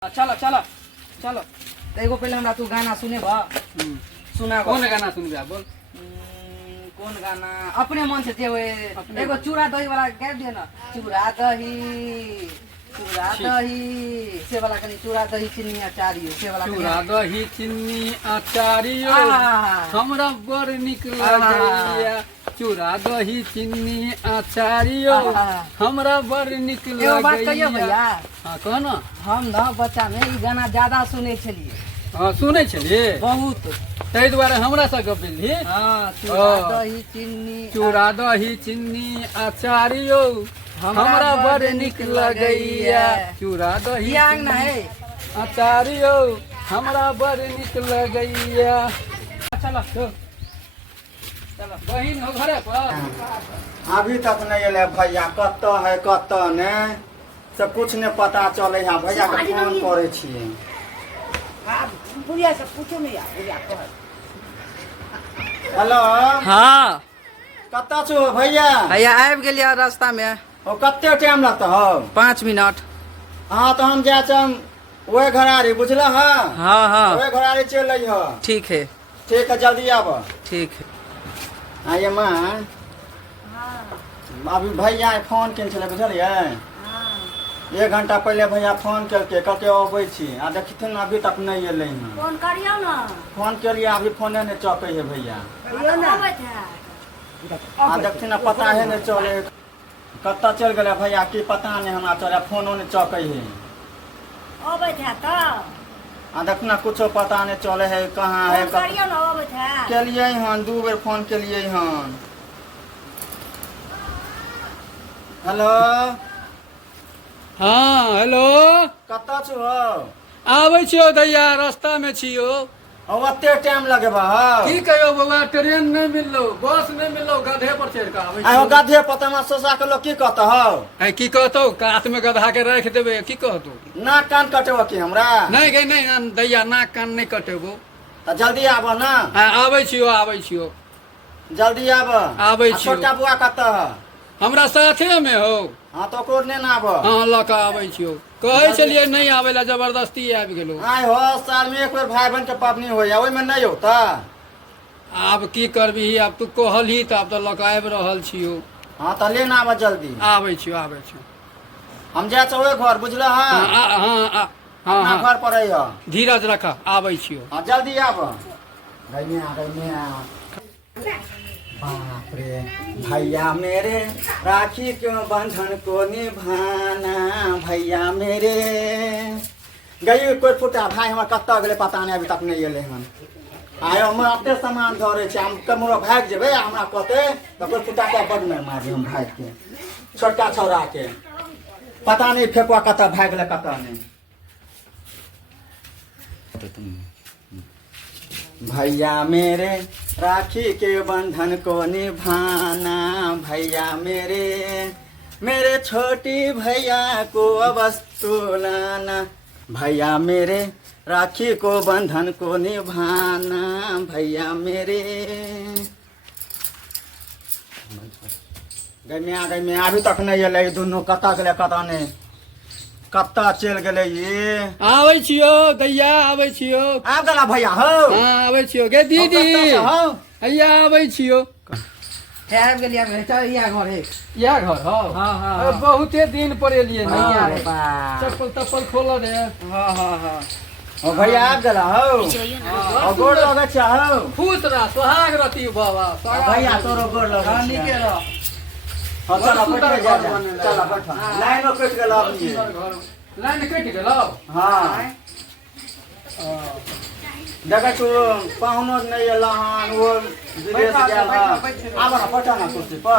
चलो चलो चलो तो एगो पहले हमरा तू गाना सुने बा सुना कौन गाना सुन बा बोल। कौन गाना अपने मन से जेवे एगो चूड़ा दही वाला गा दिए ना चूड़ा दही से वाला कनी चूड़ा दही चीनी अचारियो से वाला चूड़ा दही चीनी अचारियो हमरा बड़ निक लागैया। चूड़ा दही चीनी अचारियो हमरा बड़ निक लागैया। एगो बात कहियो भैया हां कह ना हम ना बच्चा में ई गाना ज्यादा सुने छलिए। हां सुनै छलिए बहुत तै दुआरे हमरा से गबेली। हां चूड़ा दही चीनी अचारियो हमरा बड़ निक लगैया। चूड़ा दही ना है अचारियो हमरा बड़ निक लगैया। चलो चलो बहिन हो घरे पर अभी तक नहीं अले भैया कत है कत ने से कुछ ने पता चले है। भैया के फोन करे छिए बुढ़िया से पूछो नहीं यार बुढ़िया कह। हेलो हां कत छो भैया? भैया आबि गेलिया रास्ता में। ओ कते टाइम लगता हो? 5 मिनट। हां तो हम जा चम ओए घरारी बुझला हां हां ओए घरारी चल आई हो। ठीक है जल्दी आब। ठीक है आइए मां। अभी भैया फोन केन छले बुझलिए। 1 घंटा पहले भैया फोन करके अबै छी आ देखथिन अभी तक नहीं अलै हैं। फोन करियो ना। फोन के लिए अभी फोने नहीं चौके है भैया। करियो ना आ देखथिन पता है नहीं चले कत चल गए भैया की पता नहीं हमरा चले फोनो नहीं चौके है। अबैत है त आ देखना कुछो पता नहीं चले है कहाँ है। फोन करियो ना अबैत है। के लिए हन 2 बेर फोन के लिए हन। हेलो हां हेलो कत छो? आबै छियो दैया रास्ता में छियो। ओते टाइम लगेबा की कहियो बउआ ट्रेन नहीं मिललो बस नहीं मिललो गधे पर चढ़ के आबै आयो गधे पतमा सोसा के लोग की कहत हो? आई की कहतो कात में गधा के रख देबे की कहतो? नाक कान कटेबो की हमरा? नहीं गई नहीं दैया नाक कान नहीं कटेबो। त जल्दी आबो ना। आबै छियो जल्दी आबै छियो। छोटा बुआ कत है? हमरा साथे में हो। हां तो कोर ने ना आबो। हां लका आबै छियो कहै छलिए नहीं आवेला जबरदस्ती आबि गेलो। आइ हो साल में एक बार भाई बहन के पाबनी होया ओइ में नहीं होता। आब की करबी अब तू कहली त अब त लका आबि रहल छियो। हां त ले ना आबो जल्दी। आबै छियो हम जा चवे घर बुझला हां। हां हां घर पर आई हो। धीरज रखा आबै छियो। हां जल्दी आबो। गइने बाप रे भैया मेरे राखी क्यों बंधन को निभाना। भैया मेरे गई कोई फुटा भाई हमार कत गेले पता नहीं अभी तक नहीं अले हन। आयो हम अते सामान धरे छी हम कमरो भाग जेबे हमरा कहते त कोई फुटा के बड में मारी हम भाग के छोटका छौरा के पता नहीं फेकुआ कत भाग गेले कत नहीं। भैया मेरे राखी के बंधन को निभाना। भैया मेरे छोटी भैया को वस्तु लाना। भैया मेरे राखी को बंधन को निभाना। भैया मेरे गई में अभी तक नहीं अल दोनों कत गए कत नहीं कत्ता चल गए ये। आबै छियो दैया आबै छियो। आब गला भैया हो। हां आबै छियो गे दीदी हैया आबै छियो। आबि गेलिया भेटा या घर है या घर हो। हां बहुते दिन पर एलिए नहीं अरे बा चप्पल खोल दे। हां ओ भैया आब गला हो। ओ गोड़ लगे चाहो खुश रह सुहाग रहती बाबा। भैया तोरो गोड़ लगे हां नीके रह। हां चला बैठ जा चला बैठ लाइन में कट गेल अब ये लाइन कट गेलो। हां देखा तू पाहुनो नहीं अला हन वो विदेश गेल आब ना पटा ना कुर्सी पर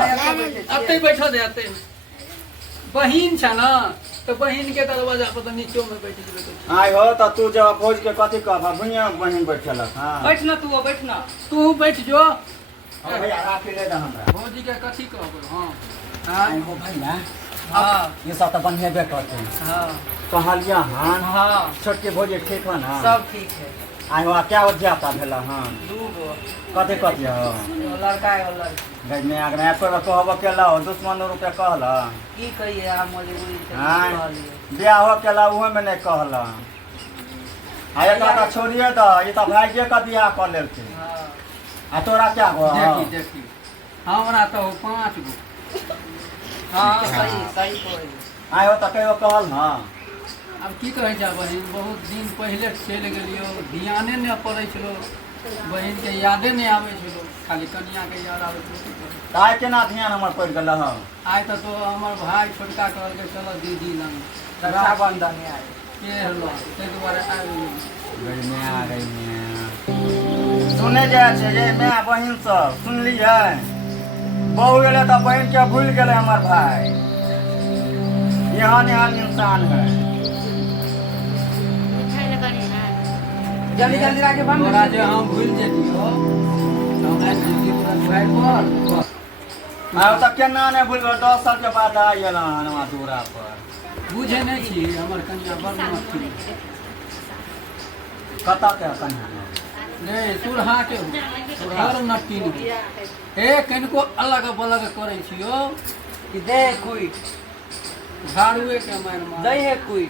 अते बैठ दे अते बहिन छ ना तो बहिन के दरवाजा पर तो नीचे में बैठ गेलो। आइ हो त तू जब भोज के कथि कहबा भुइया बहिन बैठलक। हां बैठ ना तू बैठ जो। भैया राखी ले द हमरा भौजी के कथि कहबो। हां हां हो भैया हां ये सब तो बन्हेबे करते हां कहलिया हन। हां छोटके भोजे ठीक है ना? सब ठीक है। आइ हुआ क्या उद्यापता भेल हँ दूगो कते कते हो एगो लड़का एगो लड़की गजने आगे एको बेर कहबो केला हो दुश्मन रुपये कहल की कहिए आप मजबूरी से हाँ। कहलिए बियाहो केला उहो में नहीं कहल आ एक तो छोड़िए तो ये तो भाइये का बियाह कर लेलके हाँ आ तोरा क्या हो देखी देखी हमरा तो 5 गो हाँ सही सही कोई आइ हो तो कहियो कहल हाँ अब की कहै छै बहिन बहुत दिन पहिले चलि गेलियो ध्याने नहि पड़ै छलो बहिन के यादे नहीं आबै छलो खाली कनिया के याद आबै छलो तो आइ केना ध्यान हमर पड़ि गेल हँ आइ तो हमर भाई छोटका कहल के चलो दीदी लंग रक्षाबंधन आए के हलो ताहि दुआरे आबि गजने सुने जाइ छै ये माय बहिन सब सुनलियै बहु गेलै तो बहिन के भूल गेलै हमर भाई यहाँ एहन इंसान है जल्दी जल्दी आके बंद तोरा जे हम भूल जेतियो हमरा जिंदगी पूरा भाई पर आब तऽ केना नहि भूल गेल 10 साल के बाद आइ गेल हनुमा दूरा पर बुझे नहीं छी हमर कन्या बड़ मस्त थी कतऽ के कन्या रे सुरहा के सुरहर नटीन हे कनको अलग बलग करै छियो कि दे कोई झाड़ुए के मार मार दे है कोई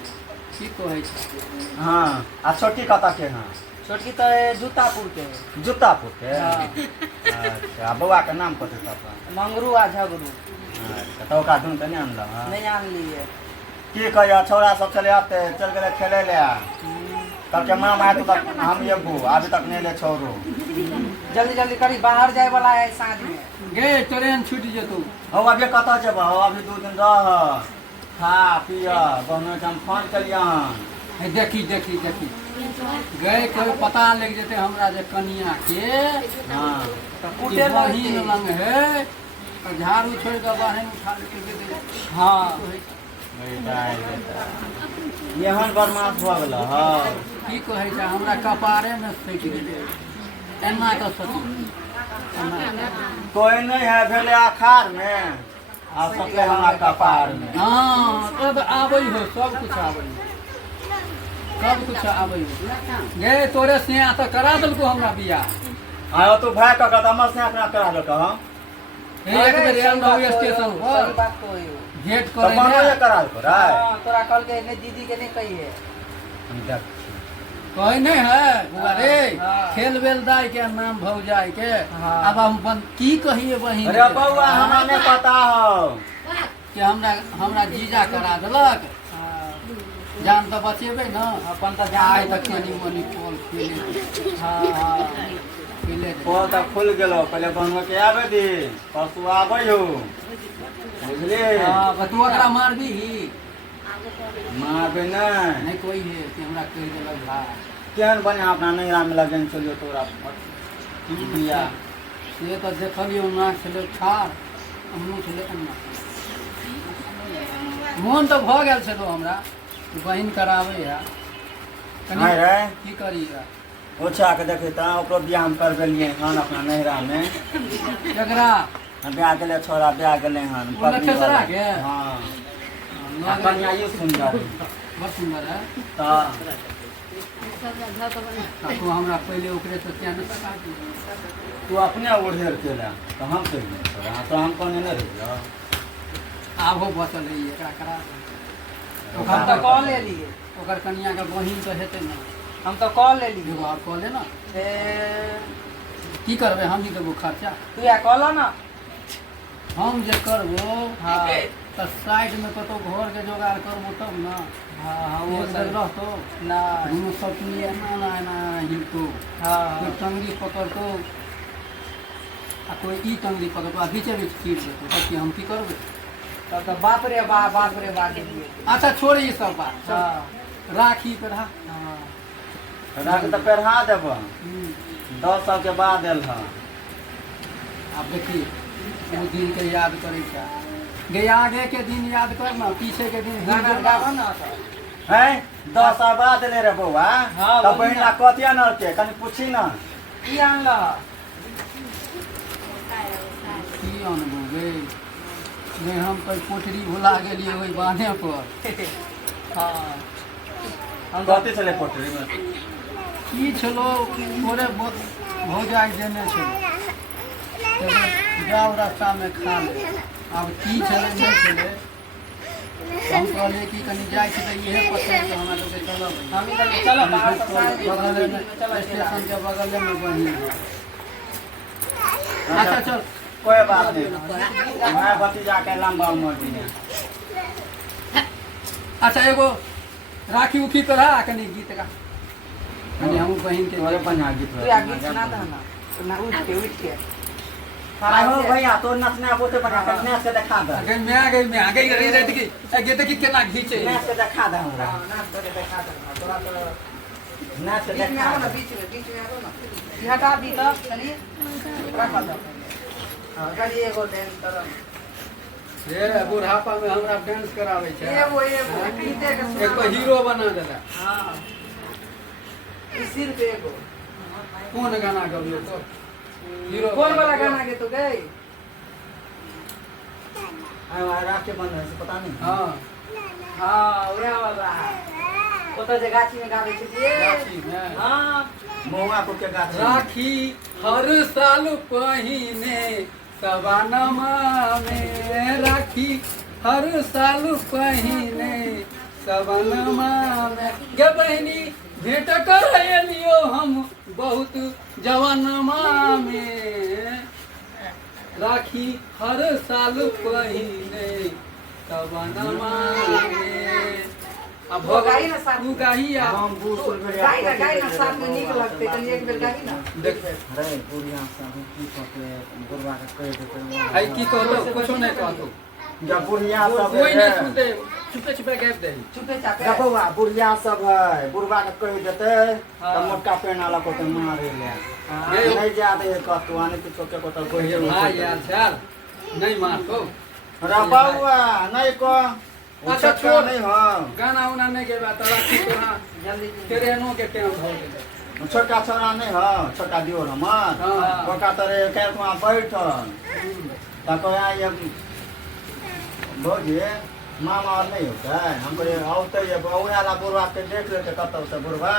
की कहै छै हाँ आ छोटी कतऽ के हैं छोटकी तो जूतापुर के है जूतापुर के हाँ। अच्छा बौआ के नाम कथी तऽ मंगरू आ झगरू अच्छा तऽ ओकरा दुन तऽ नहि अनलह हँ नहीं आन लिए की कहिया छौड़ा सब चले आते चल गेले खेले ले कहलके मामा आए तो तक हम एबू अभी तक नहीं ले छोड़ू जल्दी जल्दी करी बाहर जाए वाला है साँझ में गे ट्रेन छूट जेतौ हो अभी कतऽ जेबह हो अभी 2 दिन रह खा पिया बहनों के हम फोन कलियन हे देखी देखी देखी गए कोई पता लग जेते हमरा जे कनिया के हाँ तो कि कूटे बहिन लगते लंग है तो झाड़ू छोड़ के बहन उठा के दे दे हाँ एहन बदमाश भऽ गेल हँ की कहै छै हमरा कपारे में सटि गेलै एना कऽ सोचू कोई नहीं है भेले अखाड़ में आ सकले हमरा कपार में हाँ तब आबै हो सब कुछ आबै हो सब कुछ आबै हो गे तोरे से तो करा देलको हमरा बियाह आयो तू भाई का कदम से अपना करा लो कह हे एक बेर आयल रहू स्टेशन सही पर बात तो है भेंट तो करे मनो ये ले करा लो राय हाँ, तोरा कल के ने दीदी के नहीं कही है कहे नहीं है बुआ रे हाँ। खेल बेल दाई के नाम भौ जाए के हाँ। अब हम की कहिए बहिन अरे बउआ हमरा नहीं पता हो कि हमरा जीजा करा देलक हाँ, जान तो बचेबे न अपन तो आइ जान तक कनी मनी पोल खेले हाँ हाँ खेले पोल तो खुल गेलो पहले बनवा के आबे दी परसू आबै हो बुझली हाँ तू ओकरा मारबी मारबे नहीं नहीं कोई है कि हमरा कह देलक भाई केहन बढ़िया अपना नैरा में लगन चलियो तोरा बिया से तो देखलियो नाक छलै ठाड़ मुँह छलै अन्ना मोन तो भऽ गेल छलो हमरा कि बहिन कराबै है हाय रे की करिए ओछा के देखे त ओकरो बियाह हम कर गेलिए हन अपना नैरा में जकरा ब्याह गेले छोरा ब्याह गेले हन ओ लखेसरा के? हां आ कन्या ये सुंदर बड़ सुंदर है त तू हमरा पहले ओकरे से क्या न सका तू अपने ओढ़ेर केला तो हम कहिए छोरा तो हम कहने नहीं रहियो आबो बचल है एकरा करा हम तो कॉल ले लिए ओकर कनिया के बहिन तो हेतै न हम तो कॉल ले लिए एगो आप कह ले ना ए, की करबै हम ही देबो खर्चा तू या कॉल ना हम जे करबो हाँ तो साइड में कतौ घर के जोगाड़ करबो तब ना हाँ हाँ वो वो सही रहतो ना दुनू सब लिए ना ना ना हिलतो हाँ कोई टंगरी पकड़तो आ कोई ई टंगरी पकड़तो आ बीचे बीच चीर देतो तब कि हम की करबै तब तो बाप रे बाप के लिए अच्छा छोड़ ये सब बात हाँ राखी पे रहा हाँ राख तो पेरहा देब हम्म। 10 साल के बाद एल हन अब देखिए वो दिन के याद करे छै गे आगे के दिन याद कर ना पीछे के दिन भूल गाना जो गाना ना तो हैं 10 साल बाद एले रे बउआ हाँ, तब बोली बहिना ना। कथिया न के कनी पूछी ना की आनला की अनबो गे नहीं हम तो कोठरी भुला गेलिए ओहि बांधे पर हाँ हम तो कथी चले पोटरी में की छलो मोरे हो जाए देने छो जाओ रास्ता में खा ले अब की छले नहीं छले हम कहले कि कनी जाए छी त इहे पसंद तो हमरा लोग के चलो हम ही कहलिए, चलो बाहर से सारे बगल में चलो स्टेशन के बगल में बनी है। अच्छा चल कोई बात नहीं, मैं भतीजा के लंबा उम्र दी है। अच्छा एगो राखी उखी तो रहा कनी गीत का कनी हम बहन के अरे बना गीत तू आगे सुना था ना, तो ना उठ के अरे हो भैया तो नचना बोते पर नाच के दिखा दे, अगर मैं आ गई रही रहती कि ये देखी कितना घीचे नाच के दिखा दे हमरा, ना तो देखा था थोड़ा तो नाच के बीच में दिखा आओ ना, दे। बीच में आओ ना, ये हटा दी तो चलिए रखा दो। हां करिए एगो डांस करो, ये बुढ़ापा में हमरा डांस करावे छै ये वो गीते के एक तो हीरो बना देला। हां इस सिर पे एगो कौन गाना गबियो तो हीरो कौन वाला गाना के तो गए? हमारा राष्ट्रीय बंधन है, पता नहीं। हां हां ओया वाला ओ तो जे गाछी में गावे छलिए। राखी में हां महुआ को के गाछ राखी हर साल पहिने सवानमा में राखी हर साल पहिने सवानमा में गे बहनी भेंट कर लियो हम बहुत जवानमा में राखी हर साल पहिने सवानमा में अब वो गाई ना साथ तू गाही आ हम बूढ़ सुन गाई ना साथ में निक लगते तनी एक बेर गाई ना। देख अरे बुढ़िया सब की कहते बुढ़वा के कह देते आई की कहतो कुछो नहीं कहतो जब बुढ़िया सब कोई नहीं है, सुनते चुपे चुपे गैप दे चुपे चापे जब बउआ बुढ़िया सब है बुढ़वा के कह देते हाँ। तो मोटका पेन वाला को तो मारे ले नहीं। नहीं जाते कहतो आने की छोटे को तो कोई भाई यार चल नहीं मारतो अरे बउआ नहीं को अच्छा, अच्छा छोड़। नहीं हो गाना उना नहीं के बात राखी तो हां जल्दी ट्रेनों के टाइम हो गेले छोटा छोरा नहीं हो छोटा दियो हमर हाँ। कोका तरे कैर को बैठल तको ये भोजे मामा और नहीं होता है हमको ये औते ये बउआ बुढ़वा के देख लेते कतौ से बुढ़वा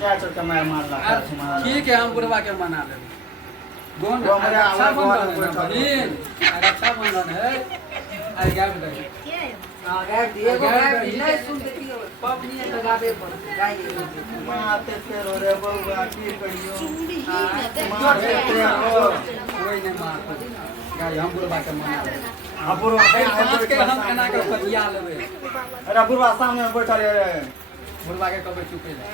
क्या चल के मार ठीक है हम बुढ़वा के मना ले दोन वो मेरा अच्छा आवाज बंधन बहुत है अच्छा बहन अच्छा बंधन है आई गैप दे हां गाय दिए वो गाय नहीं सुन देखियो पबनी है तो गावे पर गाय माते फेरो रे बउआ की करियो कोई नहीं मारतो गाय हम बुढ़वा के मना ले अब बुढ़वा पांच के हम केना के पतिया लेबे अरे बुढ़वा सामने बैठल है बुढ़वा के कबे चुपे ले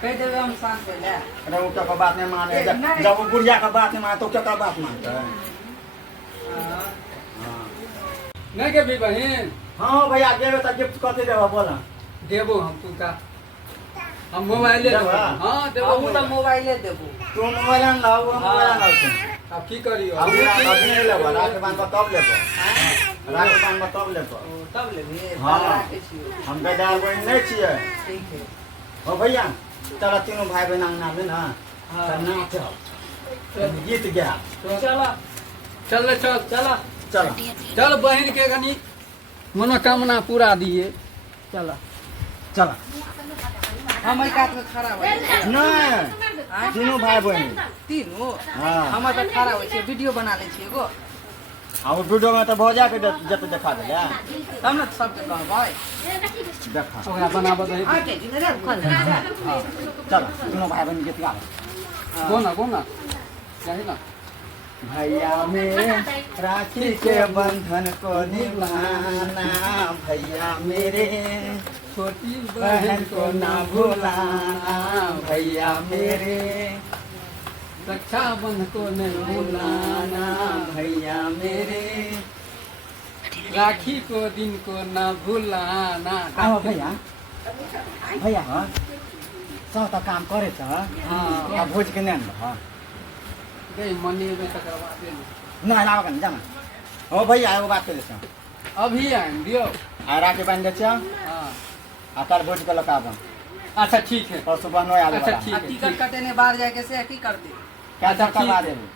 कह देवे हम शांत हो जा। अरे वो क्या बात नहीं माने नहीं। जब वो बुढ़िया का बात नहीं माने तो क्या बात मानता है नहीं के भी बहन हाँ भैया देवे तो गिफ्ट कथी देबो बोला देबो हम तू का हम मोबाइल ले देबो? हां देबो हम तो मोबाइल देबो तू मोबाइल न लाओ वो मोबाइल न लाओ अब की करियो अब अभी नहीं लेबो रात बांध तब लेबो रात बांध तब लेबो तब लेबे हाँ। राखे छियो। हम बेदार बहन नहीं छिए ठीक है हो भैया चलो तीनों भाई बहन अंगना में ना हाँ। तो नाच गीत गा चलो चल ले चल चलो चलो चल बहन के कनी मनोकामना पूरा दिए चलो चलो हम एक हाथ में खड़ा हो नहीं तीनों भाई बहन तीनों हाँ हम तो खड़ा हो छे वीडियो बना ले छे एगो अब वीडियो में तो भौजा के जब देखा दे तब ना सबके कहबै देखा ओकरा बनाबो दही आके जिने खोल चलो तीनों भाई बहन गीत गा गोना जाहि ना भैया मेरे राखी के बंधन को निभाना भैया मेरे छोटी बहन को ना भुलाना भैया मेरे रक्षा बंधन को नहीं भूलाना भैया मेरे राखी को दिन को ना भूलाना आओ भैया भैया हाँ सब तो काम करे छ हाँ अब भोज के नहीं हाँ गई मनी में तकरवा दे ना लाओ कन जाना ओ भैया एगो बात करे छ अभी आएं दियो आ राखी बांध दे छ हाँ आ तार भोज के लकाबन अच्छा ठीक है और सुबह 9 आवे अच्छा, वाला ठीक है, टिकट कटेने बाहर जाके से की करते क्या अच्छा, सब करवा देबे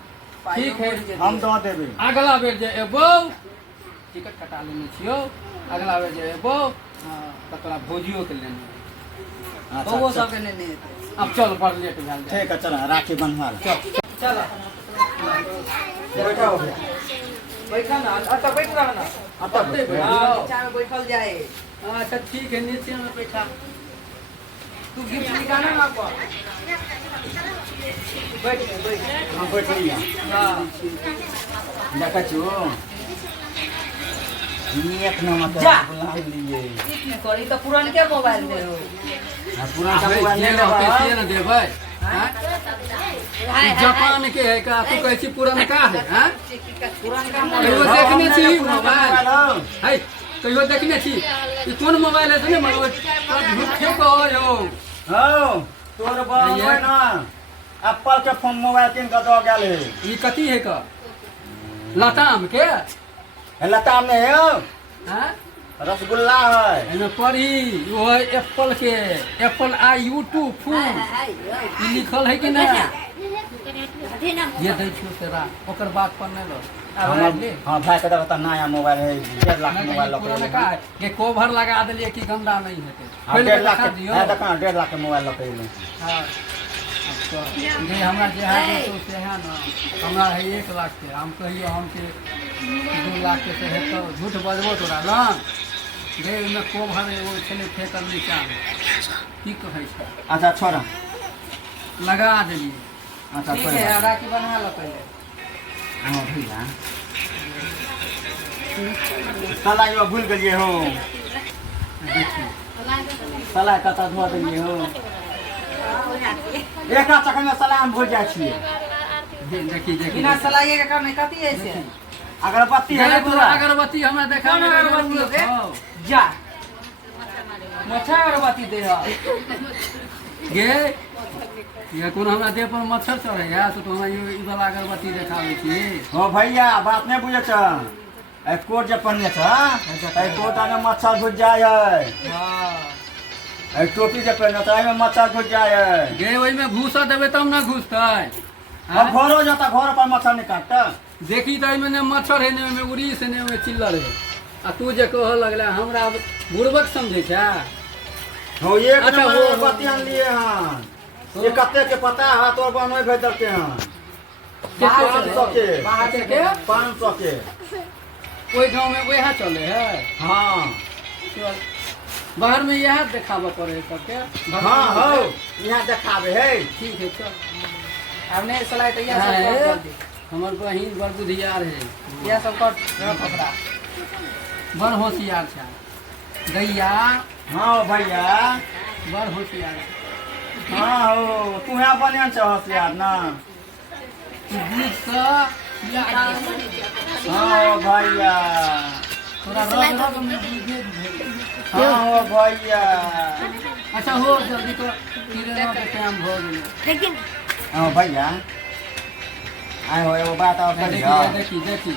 ठीक है, हम दो देबे अगला बेर जे एबो टिकट कटा लेने छियो अगला बेर जे एबो तकरा भोजियो के लेने अच्छा, बउओ अच्छा। सबके नहीं देते। अब चल बड़ लेट भेल जाए। ठीक है चल राखी बंधवा ले। चलो बैठा हो गया। बैठा ना, अच्छा बैठ रहा ना। अब तक हाँ, नीचा में बैठल जाए। अच्छा ठीक है, नीचे में बैठा। तू गिफ्ट निकालना ना अपन। बैठ बैठ। हम बैठ लिया हाँ देखा छु एक नंबर जा। बुला लिए। ई की करी तो पुरान के मोबाइल में हो। पुराना अबे मोबाइल ये ले रहते लेबा। से न देबै। हैं? ई जापान के है का, तू कहै छी पुरनका है? हैं? पुरान का कहियो मोबाइल। देखने छी ई पुराना मोबाइल? हो। है कहियो देखने छी? ई कोन मोबाइल है से ने मतलब झूठे कहो यो। हो तोर बहन ये- है ना एप्पल के फोन मोबाइल किन के दो गेल है। ई कथी है का? लताम के? लता में है हैं? रसगुल्ला है। एमे पढ़ी वो है एप्पल के, एप्पल i2 फूल ई लिखल है कि नहीं? ये दै छियो तेरा, ओकर बात पर नहीं लो। हाँ भाई कहता कहता नया मोबाइल है 1.5 लाख के मोबाइल पुरानका है, ये कोभर लगा देलिए कि गंदा नहीं हेतै। हाँ पहले 1.5 लाख दिखा के दियो। है देखा 1.5 लाख के मोबाइल लगे। हाँ। अच्छा, ये हमरा जे है तो से है ना, हमरा है 1 लाख के, हम कहियो हमके 2 लाख के से है तो झूठ बजबो तोरा ना। गे में कोभर एगो छले फेकल नीचा में, की कहै छै? अच्छा छोड़ा। लगा देलिए। अच्छा ठीक कोई है, बात राखी बना लो पहले। नहीं। हाँ भैया साला यो भूल गेलिए हो। देखिए साला कता धो देलिए हो। एक चक्कर में साला हम भूल जाए छिए। देखी देखी बिना सलाइए के काम नहीं कती है से। अगरबत्ती है गए पूरा। तोरा अगरबत्ती हमरा देखा कौन अगरबत्ती हो बे? जा मच्छा अगरबत्ती दे हा। गे ये कोन हमरा देह पर मच्छर चढ़े है तो हमरा ई वाला अगरबत्ती देखाबै छी। हो भैया बात नहीं बुझे छ। ए कोट जे पहनने छ ए कोट में मच्छर घुस जाए है। हां ए टोपी जे पहनने छ में मच्छर घुस जाए है। गे ओइ में भूसा देबै तब ना घुसतै। अब घरो जाता घर पर मच्छर नहीं काटता। देखी तो एहिमे ने मच्छर है ने ओहिमे उड़ीस ने ओहिमे चिल्लर है। आ तू जे कह लगला हमरा बुड़बक समझै छै। हो एक अच्छा, नंबर वो- अगरबत्ती आन लिए हन। ये कत्ते के पता है तोर बनवे भेज देलके हन। केते 500 के बाहर से के 500 के। ओइ गांव में वह चले है। हाँ बाहर में यह देखाबऽ पड़े है सबके। हाँ हो यहाँ देखाबे है। ठीक है चल। हमने सलाई तैयार हाँ, सब कर दी। हमर बहिन बड़ बुधियार है, यह सब कर कपड़ा। बड़ होशियार छै। गैया हाँ भैया बड़ होशियार छै। हाँ हो तू यहाँ बनिया छ होशियार ना। तू बुझ कऽ बियाह हाँ हो भैया। तोरा रग रग में बुझे भेल। हाँ हो भैया। अच्छा हो जल्दी तो किरण के टाइम हो गेलै। लेकिन हाँ भैया आए हो एगो बात और देखी कहियो। देखी देखी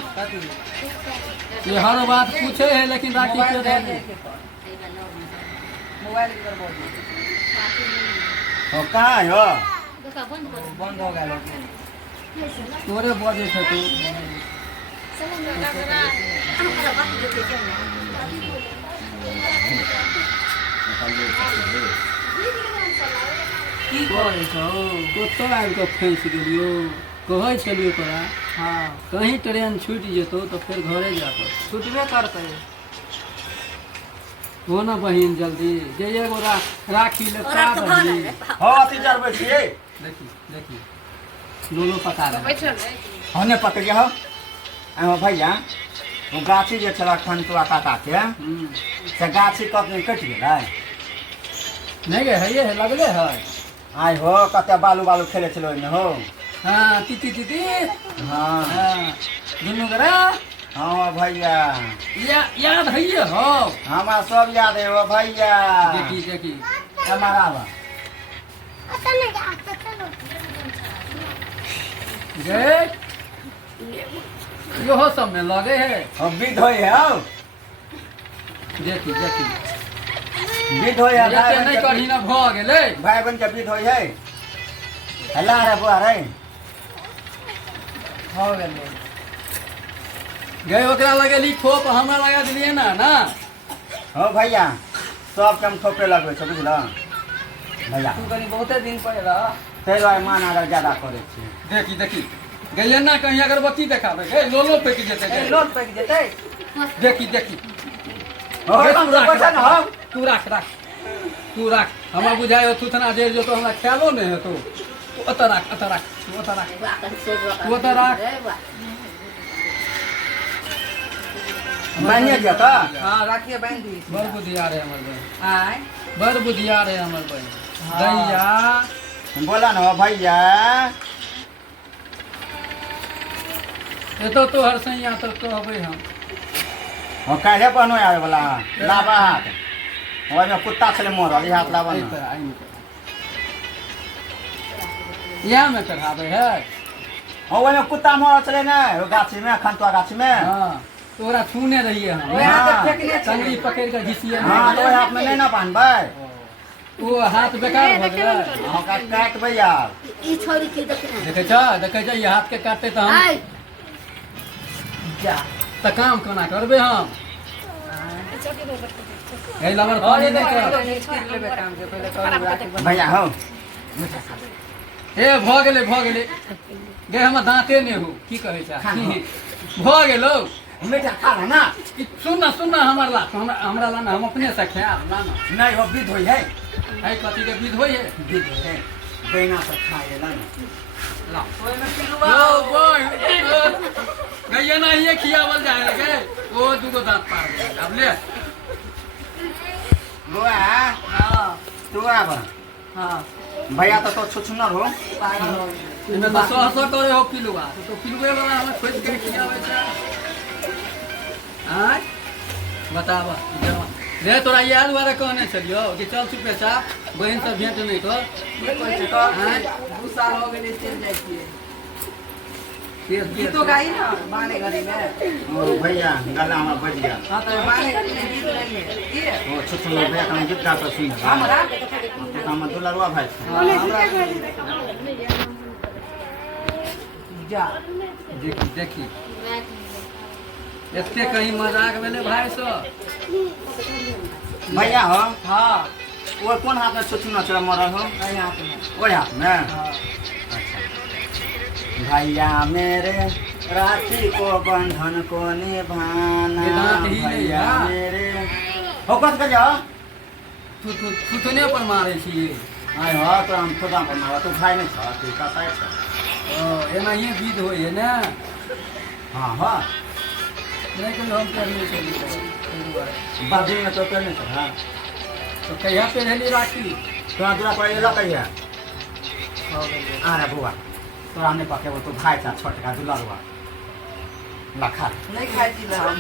ये हर बात पूछे है लेकिन राखी मोबाइल के दे दे दे। मोबाइल इधर बोल दे। हो कहाँ है हो? बंद हो गया लोग। तोरे बजे छै तू। की करे छौ? कतऽ आबि कऽ फँसि गेलियो। कहै छलियो तोरा हां कहीं ट्रेन छूटि जेतौ तो फिर घरे जा पर छूटबे करतै। हो ना बहिन जल्दी जे एगो राखी ले का बहिन। हो अति जरबे छिए। देखी देखी दोनों पका रहे। हमने पकड़िया हो। आए हो भैया वो गाछी जे छला खनटुआ काका के से गाछी कब नहीं कट गेलै। नहीं गे है ये है लगले है। आइ हो कते बालू बालू खेले छलो ओइमे हो। हाँ तिती तिती। हाँ हाँ दुनू करा हाँ भैया याद है ये हो। हमारा सब याद है वो भैया। देखी देखी हमारा बा गे इहो सब में लगे है। हो विध होई है हो। देखी देखी विध होई है भाई एते बहन नहीं के करी विध- ना भ गेलै। भाई बहन के विध होई है। हल्ला रे बुआ रे। हो गेलै। गए ओकरा लगेली खोप हमरा लगा दिलिए ना ना। हो भैया सब के हम थोपे लगबे छ बुझल। भैया तू कनी बहुते दिन पर रह। ताहि दुआरे मान अगर ज्यादा करै छियै। देखी देखी गैया ना कहीं अगरबत्ती देखाबे हे लोलो पैक जेतै ए लोन पैक जेतै। देखी देखी हो हम तो पैसा न हो। तू राख राख तू राख हमरा बुझाय हो थुथना देर जो तो हमरा ख्यालो नहीं है तो अत राख तू अत राख मानिए दिया तो हां राखिए बांध दी। बड़ बुधिया रे हमर बहन आय बड़ बुधिया रे हमर बहन हाँ। गैया बोला न भैया एतो तो हर सैया तो कहबै हम हो काहे बनो आवे वाला लाबा हाथ ओइ में कुत्ता छले मरल ई हाथ लाबा न यहाँ में चढ़ावे है ओइ में कुत्ता मरल छले न ओ गाछी में खंतवा गाछी में। हाँ तोरा छूने रहिए हम ओए हाथ फेंकने टंगड़ी पकड़ के घिसिए हां तो ओइ हाथ में नहीं ना बांधबै वो हाथ बेकार हो गया हम का काटबै यार। ई छोरी के देखना देखे छ ये हाथ के काटते तो हम आय जा तो काम कोना करबे हम ए लवर पानी नहीं कर लेबे काम के पहले कर राखी। भैया हो ए भ गेले गे हम दांते ने हो की कहै छ भ गेलो मीठा खा ना सुन ना हमर ला हमरा ला हम अपने से खाए ला ना नहीं हो विध होई है है कथी के विध होय है विध होई है बेना से खाए ला ना ला ओए में पिलुआ यो बोय गैया ना ये खियावल जाए के ओ दुगो दांत पार गया अब ले बुआ हां तू आब हां भैया तो छुछुनर हो पागल हो गई। इनमें तो सह करे हो पिलुआ तो पिलुए वाला हमें खोज के खियावे छ आय बताब रे तोरा याद वाला कहने छलियो कि चल चुपे सा बहन से भेंट नहीं कर कोई से कर 2 साल हो गेले चल जाई छिए। गीतो गाई ना माने घड़ी में। ओ भैया गला में बज गया हां तो माने घड़ी में गीत नहीं है की ओ छुछुनर भैया का गीत गा तो सुन हमरा हम दुलरवा भाई जा देखी देखी एते कहीं मजाक भेले भाई सो भैया हो हां वो कौन हाथ में छुछुनर चला मरल हो आई हाथ में ओइ हाथ में हां भैया मेरे राखी को बंधन को निभाना ये दांत ही नहीं भैया है। मेरे हो कत कर जा थुथने पर मारे छी ये आय हो तो हम खुदा पर मारा तू भाई नहीं था तू का साइड था एना ये विध होय है ना हां हां नहीं कि हम करने चली बाजी में तो करने था तो कहिया पहनली राखी तो दूरा पर एला कहिया अरे बुआ तो हमने पके वो तो भाई था छोटका दुलरवा लखा नहीं खाई थी हम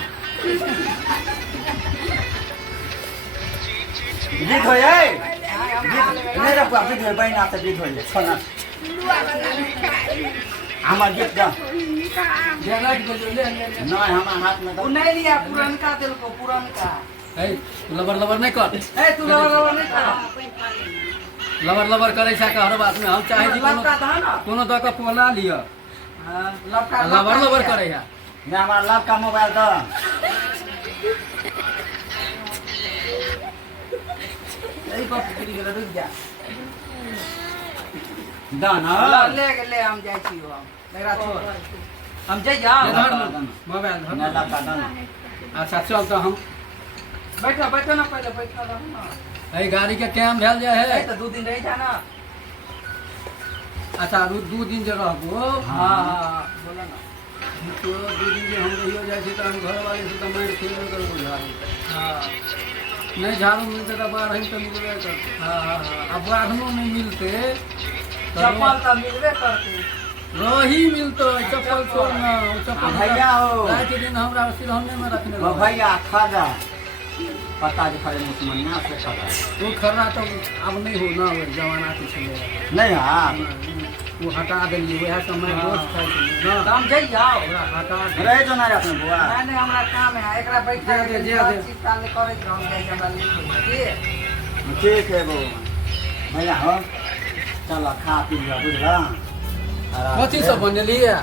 गीत होय है नहीं रे बुआ गीत होय बहिना से गीत होय छोना हमार गीत गा जनक जो ले नहीं हमार हाथ में वो तो नहीं लिया पुरनका दिल को पुरनका ए लबर लबर नहीं कर ए तू लवर नहीं कर लबर करे छा हर बात में हम चाहे जी लपका था ना कोनो दक पोला लियो हां लपका लबर करे है मैं हमारा लाभ का मोबाइल दो यही को फिरी के रुक जा दाना ले हम जाई छी हम मेरा छोड़ हम जाई जा मोबाइल मैं लाभ का दाना अच्छा चल तो हम बैठो बैठो ना पहले बैठो ना ए गाड़ी के टाइम भेल जाए है तो 2 दिन रह जाना अच्छा 2 दिन जे रहबो हां हां बोला ना तो 2 दिन जे हम रहियो जाय छै त हम घर वाले से त मार खेल कर बुझाई हां नहीं झाड़ू मिलते तो बाहर ही तो मिलबे कर हां हां अब बाहरों नहीं मिलते चप्पल तो मिलबे करते रही मिलतो चप्पल छोड़ ना चप्पल भैया हो रात के दिन हमरा सिरहने में रखने ओ भैया खाजा पता जो खड़े मुसलमान से खाजा वो खर्रा तो अब नहीं हो ना वो जमाना के छले नहीं हां वो हटा देलिए वह समय दोस्त था ना तो हम जाई जाओ ओकरा हटा रहे जो ना अपने बुआ नहीं हमरा काम है एकरा बैठा जे चिपका ले करे हम जाई हमरा ले ठीक है वो भैया हो चलो खा पी लिया बुझला कथी सब बनलिए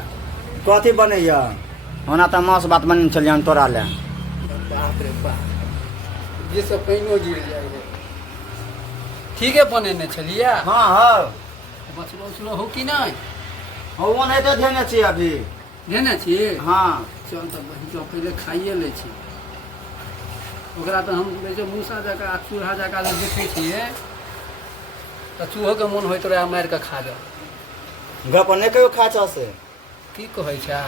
कथी बनैया होना तो मांस भात बन चलिए तोरा ले बाप रे बाप ये सब कहीं गिर जाएगा ठीके बनेने छलियै। हाँ हाँ बचलो उचलो हो कि नहीं? वो नहीं तो देने छी अभी। देने छी? हाँ चल तऽ बहिन जो पहिले खाइए लै छी। ओकरा तऽ हम जैसे मूसा जकाँ आ चूल्हा जकाँ जे देखै छियै तऽ चूहोके मोन होइत रहै मारि कऽ खा जाओ। घर पर नहीं कहियो खा छ से। की कहै छै?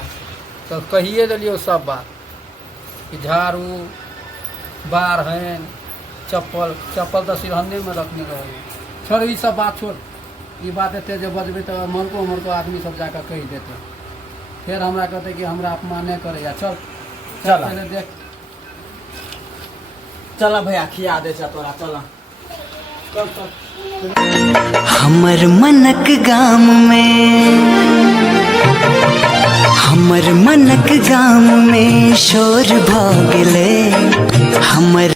तऽ कहिए देलियौ सब बात कि झाड़ू बारहन चप्पल तऽ सिरहन्नेमे रखने रहै। छोड़ ई सब बात छोड़। ई बात एते जे बजबै तऽ मरको आदमी सब जाकऽ कहि देतै। फेर हमरा कहतै कि हमरा अपमान नहीं करैया। चल चल। पहिले देख। चल भैया खिया दे छ तोरा चल। चल चल। हमर मनक गाम में शोर भ गेलै हमर